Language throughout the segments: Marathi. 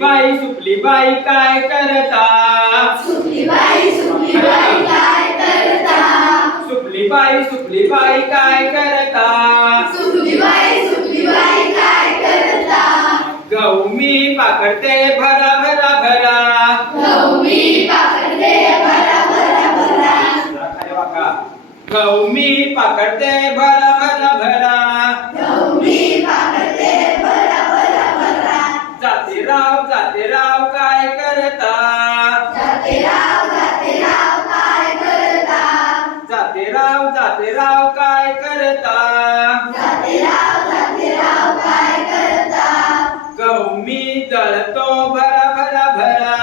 बाई सुपली बाई काय करता? सुपली बाई सुपली बाई काय करता? सुपली बाई सुपली बाई काय करता? सुपली बाई सुपली बाई काय करता? गहू मी पाकडते भरा भरा भरा. गहू मी पाकडते भरा भरा भरा. गहू मी पाकडते भरा मी भरा भरा भरा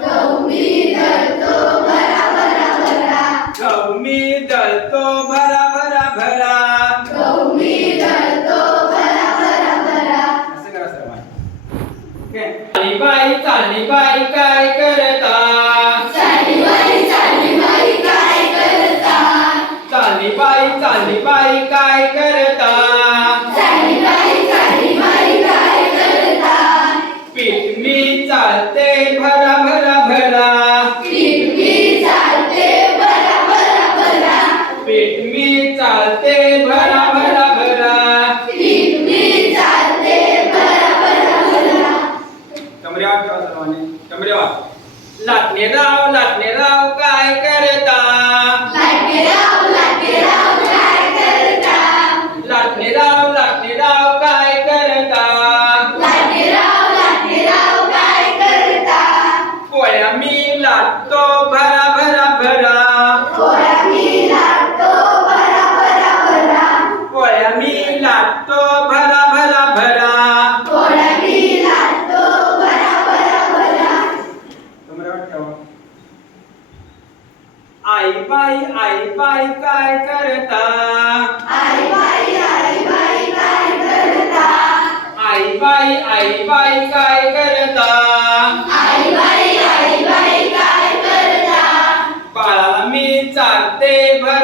गहू मी दळतो भरा भरा भरा गहू मी जळतो भरा भरा भरा गहू मी दळतो भरा भरा भरा असं करा सर्वांनी. ओके. चालली बाई चालली बाई काय करत ठेवा सर्वांनी कमरेवाट लाटणे राव लाटणे राव काय करता? लाटे राव लाटे राव काय करता लाटणे राव लाटणे राव काय करता लाटे राव लाटे राव काय करता? पोळ्या मी लाटतो भरा भरा भरा. आई बाई आई बाई काय करता? आई बाई आई बाई काय करता? आई बाई आई बाई काय करता? आई बाई आई बाई काय करता? बाळाला मी चालते भरा